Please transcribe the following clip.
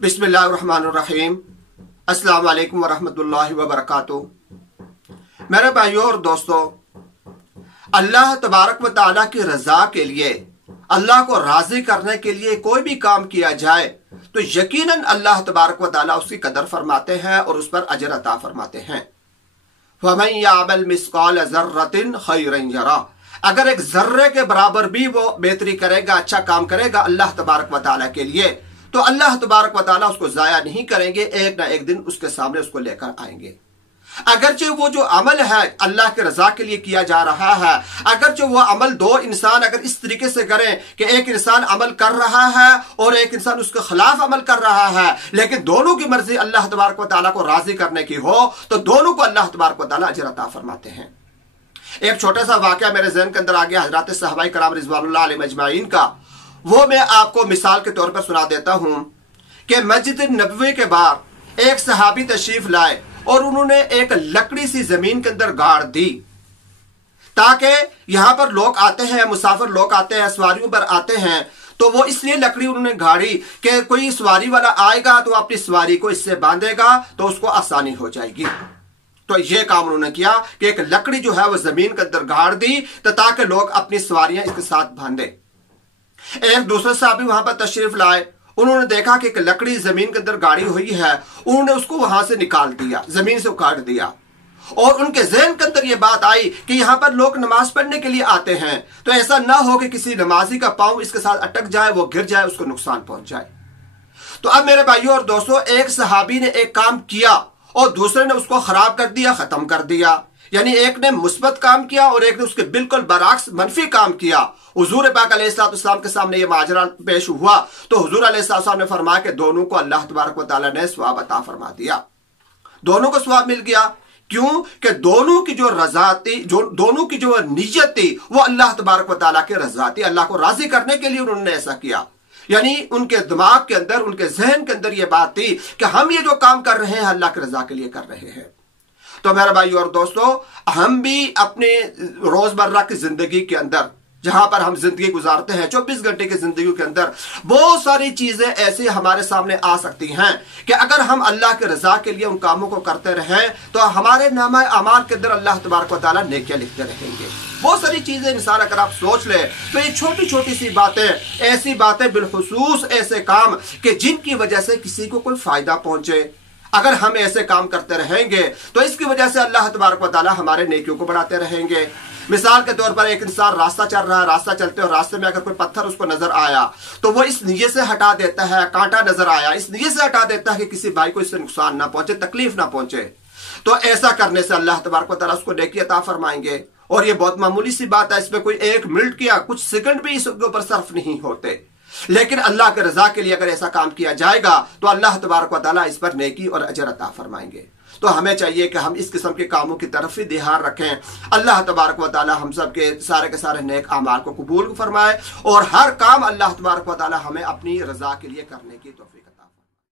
बिस्मिल्लाहिर्रहमानिर्रहीम। अस्सलाम वालेकुम वरहमतुल्लाहि वबरकातुहू। मेरे भाइयों और दोस्तों, अल्लाह तबारक व तआला की रजा के लिए, अल्लाह को राजी करने के लिए कोई भी काम किया जाए तो यकीनन अल्लाह तबारक व तआला उसकी कदर फरमाते हैं और उस पर अजर अता फरमाते हैं। वमन यअमल मिस्काल ज़र्रतिन खैरन यरा, अगर एक जर्रे के बराबर भी वो बेहतरी करेगा, अच्छा काम करेगा अल्लाह तबारक व तआला के लिए, तो अल्लाह तबारक व तआला उसको जाया नहीं करेंगे, एक ना एक दिन उसके सामने उसको लेकर आएंगे। अगरचे वो जो अमल है अल्लाह के रजा के लिए किया जा रहा है, अगरचे वो अमल दो इंसान अगर इस तरीके से करें कि एक इंसान अमल कर रहा है और एक इंसान उसके खिलाफ अमल कर रहा है, लेकिन दोनों की मर्जी अल्लाह तबारक व तआला को राजी करने की हो, तो दोनों को अल्लाह तबारक व तआला अजर अता फरमाते हैं। एक छोटा सा वाकया मेरे ज़हन के अंदर आ गया हजरत सहाबाए कराम रिज़वानुल्लाह अलैहिम अजमाइन का, वो मैं आपको मिसाल के तौर पर सुना देता हूं कि मस्जिद नबवी के बाहर एक सहाबी तशरीफ लाए और उन्होंने एक लकड़ी सी जमीन के अंदर गाड़ दी ताकि यहां पर लोग आते हैं, मुसाफिर लोग आते हैं, सवारियों पर आते हैं, तो वो इसलिए लकड़ी उन्होंने गाड़ी कि कोई सवारी वाला आएगा तो अपनी सवारी को इससे बांधेगा तो उसको आसानी हो जाएगी। तो ये काम उन्होंने किया कि एक लकड़ी जो है वो जमीन के अंदर गाड़ दी तो ताकि लोग अपनी सवारियां इसके साथ बांधे। एक दूसरे साहब वहां पर तशरीफ लाए, उन्होंने देखा कि एक लकड़ी जमीन के अंदर गाड़ी हुई है, उन्होंने उसको वहां से निकाल दिया, जमीन से उखाड़ दिया, और उनके ज़हन के अंदर यह बात आई कि यहां पर लोग नमाज पढ़ने के लिए आते हैं, तो ऐसा ना हो कि किसी नमाजी का पांव इसके साथ अटक जाए, वो गिर जाए, उसको नुकसान पहुंच जाए। तो अब मेरे भाइयों और दोस्तों, एक सहाबी ने एक काम किया और दूसरे ने उसको खराब कर दिया, खत्म कर दिया। यानी एक ने मुस्बत काम किया और एक ने उसके बिल्कुल बरअक्स मनफी काम किया। हुजूर पाक अलैहिस्सलाम के सामने ये माजरा पेश हुआ तो हुजूर अलैहिस्सलाम ने फरमाया कि दोनों को अल्लाह तबारक व तआला ने सवाब अता फरमा दिया, दोनों को सवाब मिल गया। क्यों कि दोनों की जो रजा थी, दोनों की जो नीयत थी वो अल्लाह तबारक व तआला के रजा थी, अल्लाह को राजी करने के लिए उन्होंने ऐसा किया। यानी उनके दिमाग के अंदर, उनके जहन के अंदर यह बात थी कि हम ये जो काम कर रहे हैं अल्लाह के रजा के लिए कर रहे हैं। तो मेरे भाई और दोस्तों, हम भी अपने रोजमर्रा की जिंदगी के अंदर जहां पर हम जिंदगी गुजारते हैं, 24 घंटे की जिंदगी के अंदर बहुत सारी चीजें ऐसी हमारे सामने आ सकती हैं कि अगर हम अल्लाह के रजा के लिए उन कामों को करते रहें तो हमारे नामा अमाल के अंदर अल्लाह तबारक व तआला नेकियां लिखते रहेंगे। बहुत सारी चीजें इंसान अगर आप सोच ले तो ये छोटी छोटी सी बातें, ऐसी बातें बिलखुसूस ऐसे काम कि जिनकी वजह से किसी को कोई फायदा पहुंचे, अगर हम ऐसे काम करते रहेंगे तो इसकी वजह से अल्लाह तबारक व तआला हमारे नेकियों को बढ़ाते रहेंगे। मिसाल के तौर पर एक इंसान रास्ता चल रहा है, रास्ता चलते और रास्ते में अगर कोई पत्थर उसको नजर आया तो वो इस नीयत से हटा देता है, कांटा नजर आया इस नीयत से हटा देता है कि किसी भाई को इससे नुकसान ना पहुंचे, तकलीफ ना पहुंचे, तो ऐसा करने से अल्लाह तबारक व तआला उसको नेकी अता फरमाएंगे। और ये बहुत मामूली सी बात है, इसमें कोई एक मिनट या कुछ सेकंड भी इसके ऊपर सर्फ नहीं होते, लेकिन अल्लाह के रजा के लिए अगर ऐसा काम किया जाएगा तो अल्लाह तबारक व तआला इस पर नेकी और अजर अता फरमाएंगे। तो हमें चाहिए कि हम इस किस्म के कामों की तरफ ही ध्यान रखें। अल्लाह तबारक व तआला हम सब के सारे नेक अमाल को कबूल फरमाए और हर काम अल्लाह तबारक व तआला हमें अपनी रजा के लिए करने की तौफीक